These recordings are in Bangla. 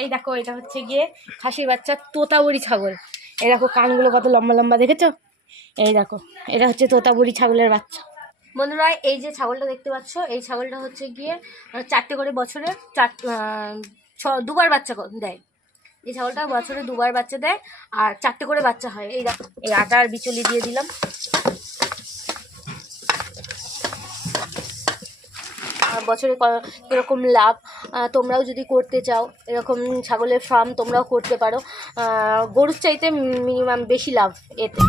এই দেখো, এটা হচ্ছে গিয়ে খাসির বাচ্চা তোতাবড়ি ছাগল। এই দেখো, কানগুলো কত লম্বা লম্বা, দেখেছ? এই দেখো, এটা হচ্ছে তোতাবড়ি ছাগলের বাচ্চা। বন্ধুরা, এই যে ছাগলটা দেখতে পাচ্ছ, এই ছাগলটা হচ্ছে গিয়ে চারটে করে বছরে চার ছ, দুবার বাচ্চা দেয়। এই ছাগলটা বছরে দুবার বাচ্চা দেয়, আর চারটে করে বাচ্চা হয়। এই দেখো, এই আটা আর বিচুলি দিয়ে দিলাম। আর বছরে কীরকম লাভ তোমরাও যদি করতে চাও, এরকম ছাগলের ফার্ম তোমরাও করতে পারো। গরুর চাইতে মিনিমাম বেশি লাভ এতে।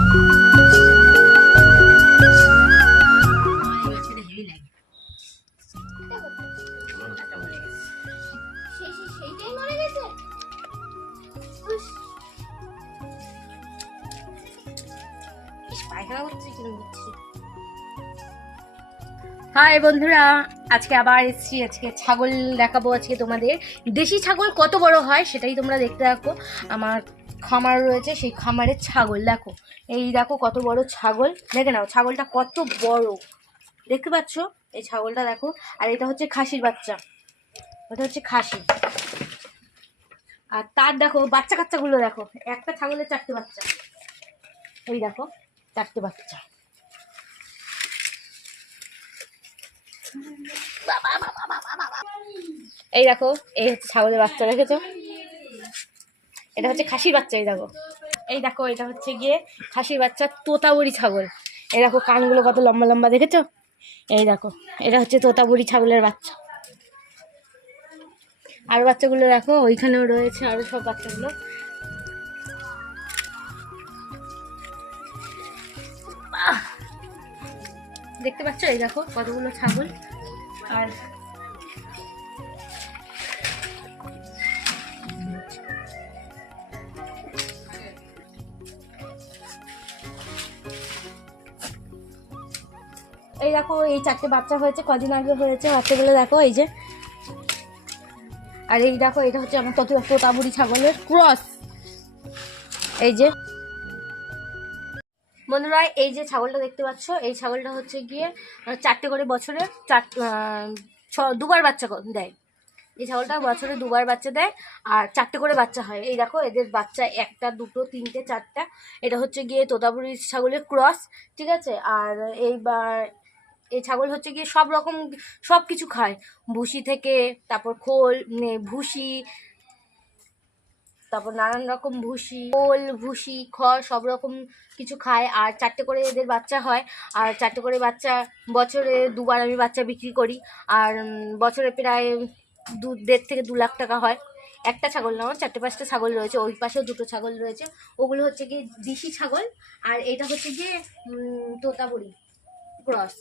পায়খানা করছে কি বুঝছি হাই বন্ধুরা। আজকে আবার এসেছি, আজকে ছাগল দেখাবো, আজকে তোমাদের। দেশি ছাগল কত বড় হয় সেটাই তোমরা দেখতে থাকো। আমার খামার রয়েছে, সেই খামারের ছাগল, দেখো। এই দেখো কত বড় ছাগল। দেখে নাও, ছাগলটা কত বড়। দেখতে পাচ্ছ? এই ছাগলটা দেখো। আর এটা হচ্ছে খাসির বাচ্চা। ওটা হচ্ছে খাসি। আর তার দেখো বাচ্চা কাচ্চাগুলো দেখো। একটা ছাগলের চারটে বাচ্চা। এই দেখো, চারটে বাচ্চা। এই দেখো, এই হচ্ছে ছাগলের বাচ্চা, দেখেছ? এটা হচ্ছে খাসির বাচ্চা, এই দেখো। এই দেখো, এটা হচ্ছে গিয়ে খাসির বাচ্চা তোতাবড়ি ছাগল। এই দেখো, কানগুলো কত লম্বা লম্বা, দেখেছ? এই দেখো, এটা হচ্ছে তোতাবড়ি ছাগলের বাচ্চা। আর বাচ্চাগুলো দেখো, ওইখানেও রয়েছে আরও সব বাচ্চাগুলো। দেখতে পাচ্ছ? এই দেখো, কতগুলো ছাগল। আর এই দেখো, এই চারটে বাচ্চা হয়েছে, কদিন আগে হয়েছে বাচ্চাগুলো দেখো, এই যে। আর এই দেখো, এটা হচ্ছে আমার তত তোতাবুড়ি ছাগলের ক্রস। এই যে। বন্ধুরা, এই যে ছাগলটা দেখতে পাচ্ছ, এই ছাগলটা হচ্ছে গিয়ে চারটে করে বছরে চার ছ, দুবার বাচ্চা দেয়। এই ছাগলটা বছরে দুবার বাচ্চা দেয় আর চারটে করে বাচ্চা হয়। এই দেখো, এদের বাচ্চা একটা, দুটো, তিনটে, চারটা। এটা হচ্ছে গিয়ে তোতাপুরি ছাগলের ক্রস, ঠিক আছে? আর এইবার এই ছাগল হচ্ছে গিয়ে সব রকম, সব কিছু খায়। ভুসি থেকে, তারপর খোল ভুসি তারপর নানান রকম ভুসি খোল ভুসি খড় সব রকম কিছু খায়। আর চারটে করে এদের বাচ্চা হয়। আর চারটে করে বাচ্চা বছরে দুবার আমি বাচ্চা বিক্রি করি। আর বছরে প্রায় দু দেড় থেকে দু লাখ টাকা হয়। একটা ছাগল না আমার চারটে পাঁচটা ছাগল রয়েছে। ওই পাশেও দুটো ছাগল রয়েছে। ওগুলো হচ্ছে কি দেশি ছাগল। আর এটা হচ্ছে উম, তোতাবড়ি ক্রস।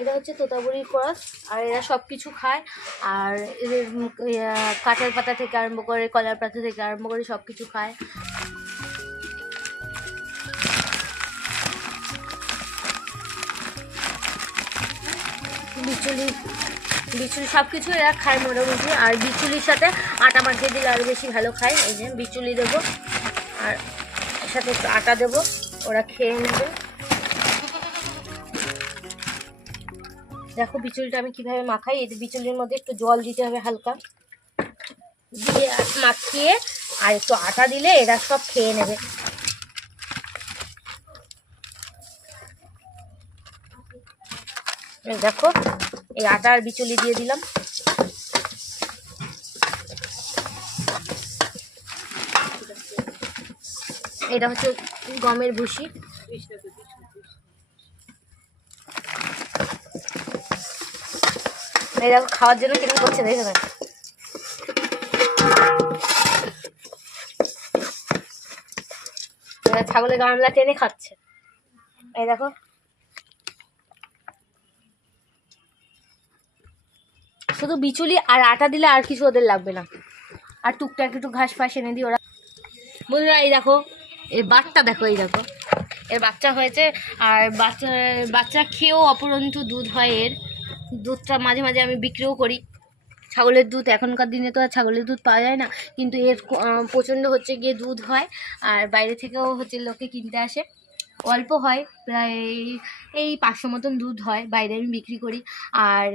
এটা হচ্ছে তোতাবড়ি ক্রস আর এরা সব কিছু খায়। আর এদের কাঁঠাল পাতা থেকে আরম্ভ করে, কলার পাতা থেকে আরম্ভ করে সব কিছু খায়। বিচুলি বিচুলি সব কিছু এরা খায় মোটামুটি। আর বিচুলির সাথে আটা মাখিয়ে দিলে আরও বেশি ভালো খায়। এই যে বিচুলি দেবো, আর এর সাথে একটু আটা দেবো, ওরা খেয়ে নেবে। দেখো বিচুলিটা আমি কীভাবে মাখাই? এই বিচুলির মধ্যে একটু জল দিতে হবে হালকা। দিয়ে মাখিয়ে আর একটু আটা দিলে এরা সব খেয়ে নেবে। দেখো, এই আটা আর বিচুলি দিয়ে দিলাম। এটা হচ্ছে গমের ভুসি। দেখো, খাওয়ার জন্য কীরকম করছে দেখে না ছাগলের গামলা টেনে খাচ্ছে। এই দেখো। শুধু বিচুলি আর আটা দিলে আর কিছু ওদের লাগবে না। আর টুকটাক একটু ঘাস ফাস এনে দিই ওরা বন্ধুরা, এই দেখো, এর বাচ্চা দেখো, এই দেখো। এর বাচ্চা হয়েছে, আর বাচ্চা বাচ্চা খেয়েও অপরন্তু দুধ হয় এর। দুধটা মাঝে মাঝে আমি বিক্রিও করি। ছাগলের দুধ, এখনকার দিনে তো আর ছাগলের দুধ পাওয়া যায় না। কিন্তু এর প্রচণ্ড হচ্ছে গিয়ে দুধ হয়। আর বাইরে থেকেও হচ্ছে লোকে কিনতে আসে। অল্প হয়, প্রায় এই পাঁচশো মতন দুধ হয়। বাইরে আমি বিক্রি করি। আর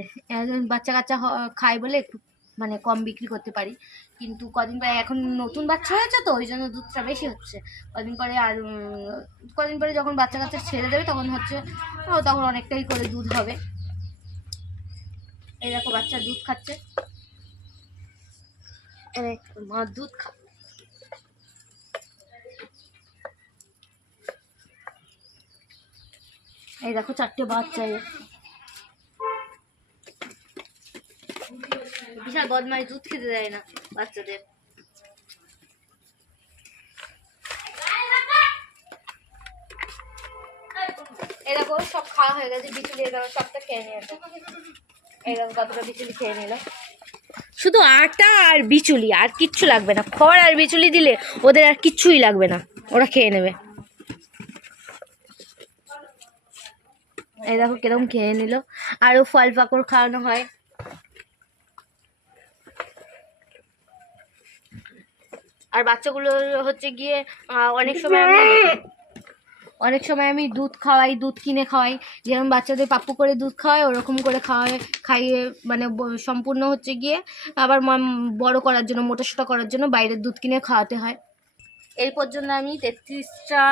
বাচ্চা কাচ্চা খায় বলে একটু মানে কম বিক্রি করতে পারি। কিন্তু কদিন পরে, এখন নতুন বাচ্চা হয়েছে তো, ওই জন্য দুধটা বেশি হচ্ছে। কদিন পরে আর কদিন পরে যখন বাচ্চা কাচ্চা ছেড়ে দেবে, তখন হচ্ছে তখন অনেকটাই করে দুধ হবে। এই দেখো বাচ্চা দুধ খাচ্ছে। মা দুধ খা এই দেখো চারটে বাচ্চা বিশাল বদমাই দুধ খেতে দেয় না বাচ্চাদের। এই দেখো সব খাওয়া হয়ে গেছে, বিচুলি সবটা খেয়ে নিয়েছে। শুধু আটা আর বিচুলি, আর কিচ্ছু লাগবে না। খড় আর বিচুলি দিলে ওদের আর কিচ্ছুই লাগবে না। ওরা খেয়ে নেবে। এই দেখো কীরকম খেয়ে নিল। আরও ফল পাকড় খাওয়ানো হয়। আর বাচ্চাগুলো হচ্ছে গিয়ে অনেক সময় অনেক সময় আমি দুধ খাওয়াই, দুধ কিনে খাওয়াই। যেরকম বাচ্চাদের পাপ্পু করে দুধ খাওয়াই ওরকম করে খাওয়াই খাইয়ে মানে সম্পূর্ণ হচ্ছে গিয়ে আবার বড় করার জন্য, মোটাসোটা করার জন্য বাইরের দুধ কিনে খাওয়াতে হয়। এই পর্যন্ত আমি তেত্রিশটা,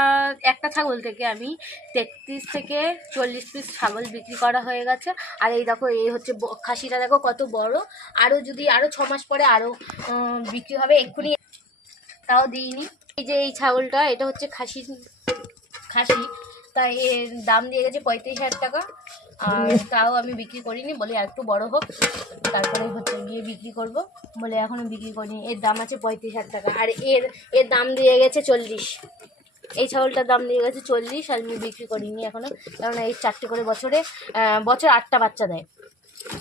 একটা ছাগল থেকে আমি তেত্রিশ থেকে চল্লিশ পিস ছাগল বিক্রি করা হয়ে গেছে। আর এই দেখো, এই হচ্ছে খাসিটা দেখো কত বড়। আরও যদি আরও ছ মাস পরে আরও বিক্রি হবে, এক্ষুনি তাও দিইনি। এই যে এই ছাগলটা, এটা হচ্ছে খাসি খাসি। তাই এর দাম দিয়ে গেছে পঁয়ত্রিশ হাজার টাকা। আর তাও আমি বিক্রি করিনি বলে আর একটু বড় হোক। তারপরে হচ্ছে গিয়ে বিক্রি করব বলে এখনও বিক্রি করিনি। এর দাম আছে পঁয়ত্রিশ হাজার টাকা। আর এর এর দাম দিয়ে গেছে চল্লিশ। এই ছাগলটার দাম দিয়ে গেছে চল্লিশ আর আমি বিক্রি করিনি এখনও কারণ এই চারটে করে বছরে বছর আটটা বাচ্চা দেয়।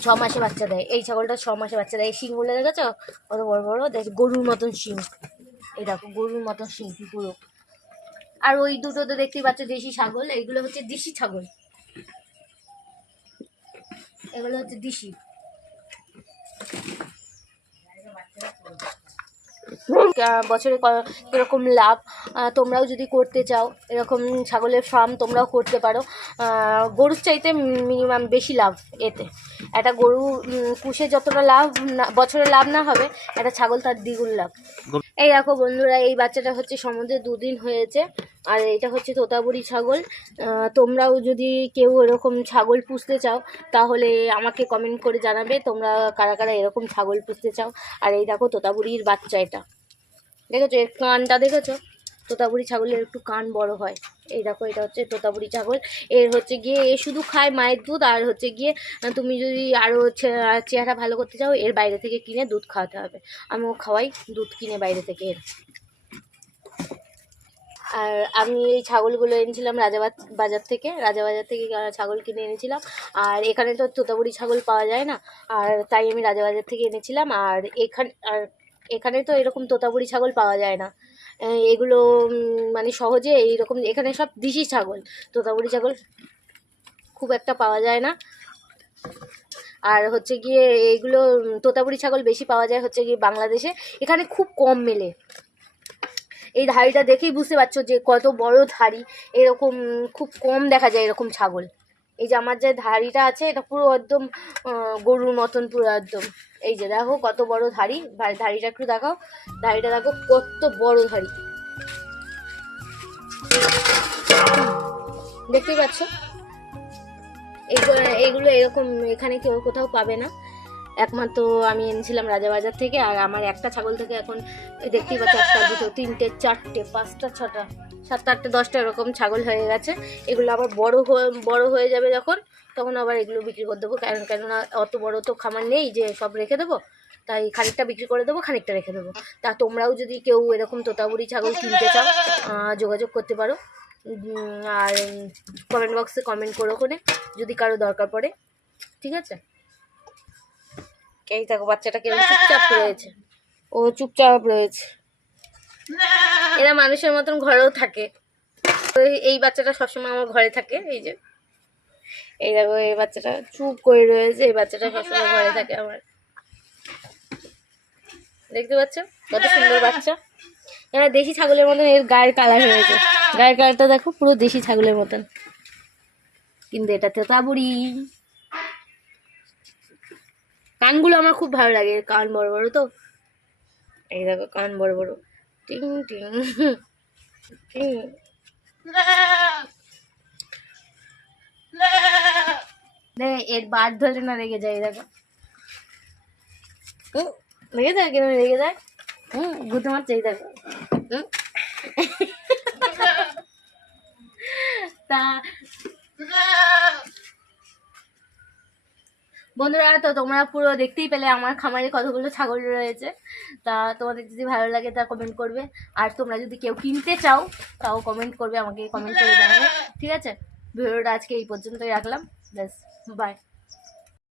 ছ মাসে বাচ্চা দেয়। এই ছাগলটা ছ মাসে বাচ্চা দেয়। এই শিংগুলো দেখেছ কত বড় বড়? দেখ গরুর মতন শিং। এই দেখো গরুর মতন শিং পুরো। আর ওই দুটো তো দেখতেই পাচ্ছ দেশি ছাগল এইগুলো হচ্ছে দেশি ছাগল। এগুলো হচ্ছে দেশি। বছরে কীরকম লাভ তোমরাও যদি করতে চাও, এরকম ছাগলের ফার্ম তোমরাও করতে পারো। গরুর চাইতে মিনিমাম বেশি লাভ এতে। একটা গরু পুষে যতটা লাভ না বছরে লাভ না হবে একটা ছাগল তার দ্বিগুণ লাভ। এই দেখো বন্ধুরা এই বাচ্চাটা হচ্ছে সমুদ্রে দুদিন হয়েছে আর এটা হচ্ছে তোতাবুড়ি ছাগল। তোমরাও যদি কেউ এরকম ছাগল পুষতে চাও তাহলে আমাকে কমেন্ট করে জানাবে তোমরা কারা কারা এরকম ছাগল পুষতে চাও। আর এই দেখো তোতাবুড়ির বাচ্চা এটা। দেখেছ? এর কানটা দেখেছ? তোতাবুড়ি ছাগলের একটু কান বড় হয়। এই দেখো, এটা হচ্ছে তোতাবুড়ি ছাগল। এর হচ্ছে গিয়ে এ শুধু খায় মায়ের দুধ, আর হচ্ছে গিয়ে তুমি যদি আরও চেহারা ভালো করতে চাও, এর বাইরে থেকে কিনে দুধ খাওয়াতে হবে। আমিও খাওয়াই, দুধ কিনে বাইরে থেকে এর। আর আমি এই ছাগলগুলো এনেছিলাম রাজাবাদ বাজার থেকে। রাজাবাজার থেকে ছাগল কিনে এনেছিলাম। আর এখানে তো তোতাবুড়ি ছাগল পাওয়া যায় না। আর তাই আমি রাজাবাজার থেকে এনেছিলাম। আর এখানে আর এখানে তো এরকম তোতাবুড়ি ছাগল পাওয়া যায় না। এগুলো মানে সহজে এইরকম, এখানে সব দিশি ছাগল তোতাবুড়ি ছাগল খুব একটা পাওয়া যায় না। আর হচ্ছে গিয়ে এইগুলো তোতাবুড়ি ছাগল বেশি পাওয়া যায় হচ্ছে গিয়ে বাংলাদেশে। এখানে খুব কম মেলে। এই ধাড়িটা দেখেই বুঝতে পারছ যে কত বড় ধাড়ি, এরকম খুব কম দেখা যায় এরকম ছাগল। এই যে আমার যে ধাড়িটা আছে, এটা পুরো একদম গরুর মতন, পুরো একদম। এই যে দেখো কত বড় ধাড়ি। ধাড়িটা একটু দেখাও। ধাড়িটা দেখো কত বড় ধাড়ি। দেখতেই পাচ্ছ? এইগুলো এরকম, এখানে কেউ কোথাও পাবে না। একমাত্র আমি এনেছিলাম রাজাবাজার থেকে, আর আমার একটা ছাগল থেকে এখন দেখতেই পাচ্ছ একটা দুটো, তিনটে, চারটে, পাঁচটা, ছটা, সাতটা, আটটা, দশটা এরকম ছাগল হয়ে গেছে। এগুলো আবার বড় হয়ে বড় হয়ে যাবে যখন, তখন আবার এগুলো বিক্রি করে দেবো। কারণ, কেননা অত বড় তো খামার নেই যে সব রেখে দেবো। তাই খানিকটা বিক্রি করে দেবো, খানিকটা রেখে দেবো। তা তোমরাও যদি কেউ এরকম তোতাবুড়ি ছাগল কিনতে চাও যোগাযোগ করতে পারো। আর কমেন্ট বক্সে কমেন্ট করো ওখানে, যদি কারও দরকার পড়ে। ঠিক আছে? এই দেখো বাচ্চাটা কেমন চুপচাপ রয়েছে। ও চুপচাপ রয়েছে। এরা মানুষের মতন ঘরেও থাকে। তো এই- বাচ্চাটা সবসময় আমার ঘরে থাকে, এই যে। এই দেখো, এই বাচ্চাটা চুপ করে রয়েছে, এই বাচ্চাটা সবসময় ঘরে থাকে আমার। দেখতে পাচ্ছ? কত সুন্দর বাচ্চা। এরা দেশি ছাগলের মতন, এর গায়ের কালার হয়েছে। গায়ের কালারটা দেখো, পুরো দেশি ছাগলের মতন। কিন্তু এটা তেতাবুড়ি কানগুলো আমার খুব ভালো লাগে কান বড় বড় তো। এই দেখো কান বড় বড়। টিং টিং। এর বার ধরে না রেগে যায় দেখো। হুম, রেগে যায় কেন? রেগে যায়। হুম ঘুরতে মারছে এই দেখো। হুম। তা বন্ধুরা, তো তোমরা পুরো দেখতেই পেলে আমার খামারে কতগুলো ছাগল রয়েছে। তা তোমাদের যদি ভালো লাগে তা কমেন্ট করবে। আর তোমরা যদি কেউ কিনতে চাও, তাও কমেন্ট করবে, আমাকে কমেন্ট করে জানাবে। ঠিক আছে? ভিডিওটা আজকে এই পর্যন্তই রাখলাম। ব্যাস বাই